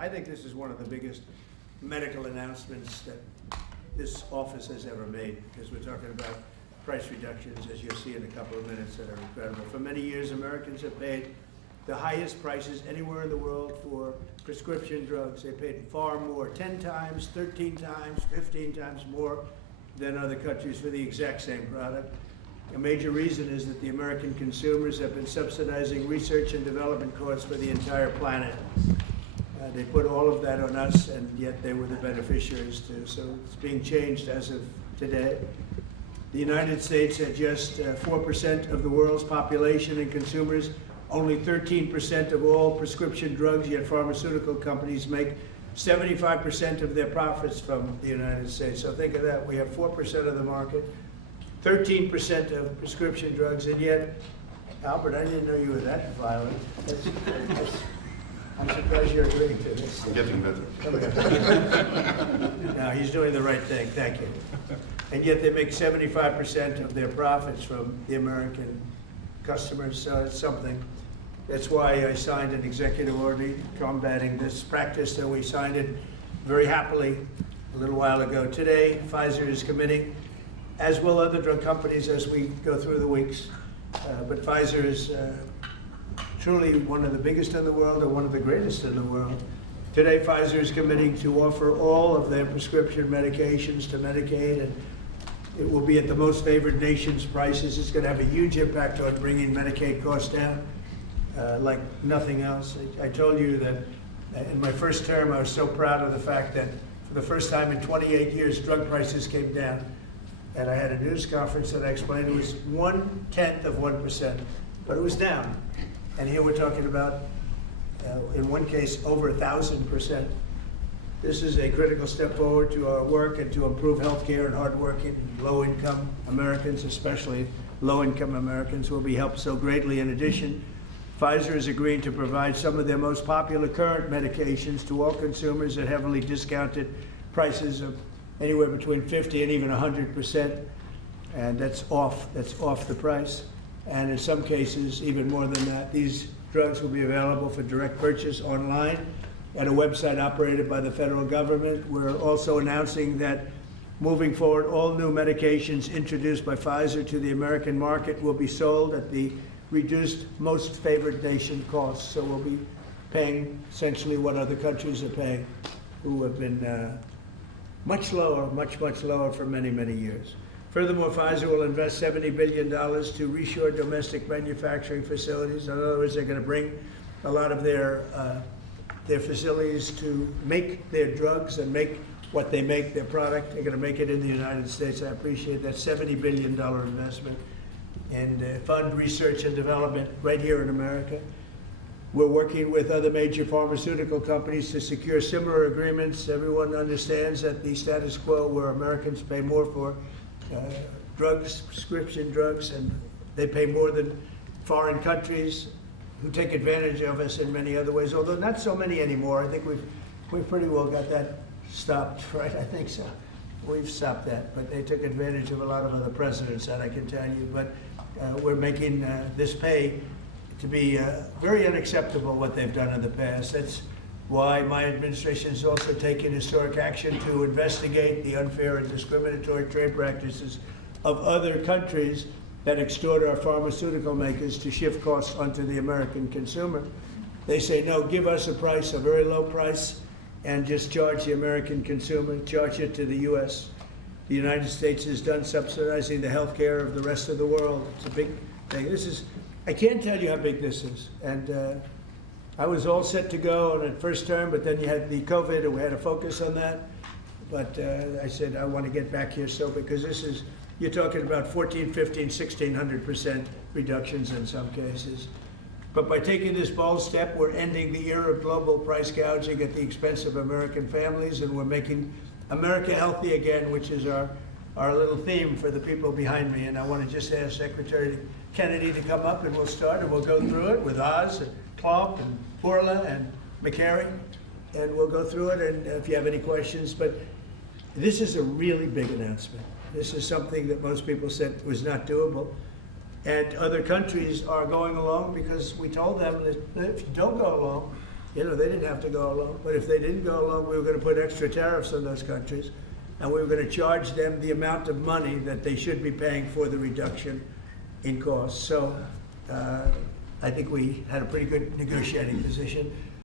I think this is one of the biggest medical announcements that this office has ever made, because we're talking about price reductions, as you'll see in a couple of minutes, that are incredible. For many years, Americans have paid the highest prices anywhere in the world for prescription drugs. They paid far more, 10 times, 13 times, 15 times more than other countries for the exact same product. A major reason is that the American consumers have been subsidizing research and development costs for the entire planet. They put all of that on us, and yet they were the beneficiaries too. So it's being changed as of today. The United States at just 4% of the world's population and consumers, only 13% of all prescription drugs, yet pharmaceutical companies make 75% of their profits from the United States. So think of that. We have 4% of the market, 13% of prescription drugs, and yet, Albert, I didn't know you were that violent. I'm surprised you're agreeing to this. I'm getting better. No, he's doing the right thing. Thank you. And yet they make 75% of their profits from the American customers, so it's something. That's why I signed an executive order combating this practice, and we signed it very happily a little while ago. Today, Pfizer is committing, as will other drug companies as we go through the weeks, but Pfizer is truly one of the biggest in the world and one of the greatest in the world. Today, Pfizer is committing to offer all of their prescription medications to Medicaid, and it will be at the most favored nation's prices. It's going to have a huge impact on bringing Medicaid costs down like nothing else. I told you that in my first term, I was so proud of the fact that for the first time in 28 years, drug prices came down. And I had a news conference that I explained it was 1/10 of 1%, but it was down. And here we're talking about, in one case, over 1,000%. This is a critical step forward to our work and to improve health care, and hardworking, low-income Americans, especially low-income Americans, will be helped so greatly. In addition, Pfizer is agreeing to provide some of their most popular current medications to all consumers at heavily discounted prices of anywhere between 50 and even 100%, and that's off the price. And in some cases, even more than that. These drugs will be available for direct purchase online at a website operated by the federal government. We're also announcing that moving forward, all new medications introduced by Pfizer to the American market will be sold at the reduced most favored nation costs. So we'll be paying essentially what other countries are paying, who have been much lower, much lower for many, many years. Furthermore, Pfizer will invest $70 billion to reshore domestic manufacturing facilities. In other words, they're going to bring a lot of their facilities to make their drugs and make what they make, their product. They're going to make it in the United States. I appreciate that $70 billion investment, and fund research and development right here in America. We're working with other major pharmaceutical companies to secure similar agreements. Everyone understands that the status quo where Americans pay more for drugs, prescription drugs, and they pay more than foreign countries who take advantage of us in many other ways, although not so many anymore. I think we've pretty well got that stopped, right? I think so. We've stopped that, but they took advantage of a lot of other precedents, that I can tell you. But we're making this pay to be very unacceptable, what they've done in the past. That's why my administration has also taken historic action to investigate the unfair and discriminatory trade practices of other countries that extort our pharmaceutical makers to shift costs onto the American consumer. They say, no, give us a price, a very low price, and just charge the American consumer, charge it to the U.S. The United States is done subsidizing the health care of the rest of the world. It's a big thing. I can't tell you how big this is. And I was all set to go on the first term, but then you had the COVID, and we had to focus on that. But I said, I want to get back here, because this is, you're talking about 14, 15, 1,600% reductions in some cases. But by taking this bold step, we're ending the era of global price gouging at the expense of American families, and we're making America healthy again, which is our little theme for the people behind me. And I want to just ask Secretary Kennedy to come up, and we'll start, and we'll go through it with Oz and Klomp and Borla and McCary, and we'll go through it, and if you have any questions. But this is a really big announcement. This is something that most people said was not doable. And other countries are going along because we told them that if you don't go along, You know, they didn't have to go along, but if they didn't go along, we were going to put extra tariffs on those countries, and we were going to charge them the amount of money that they should be paying for the reduction in costs. So I think we had a pretty good negotiating position.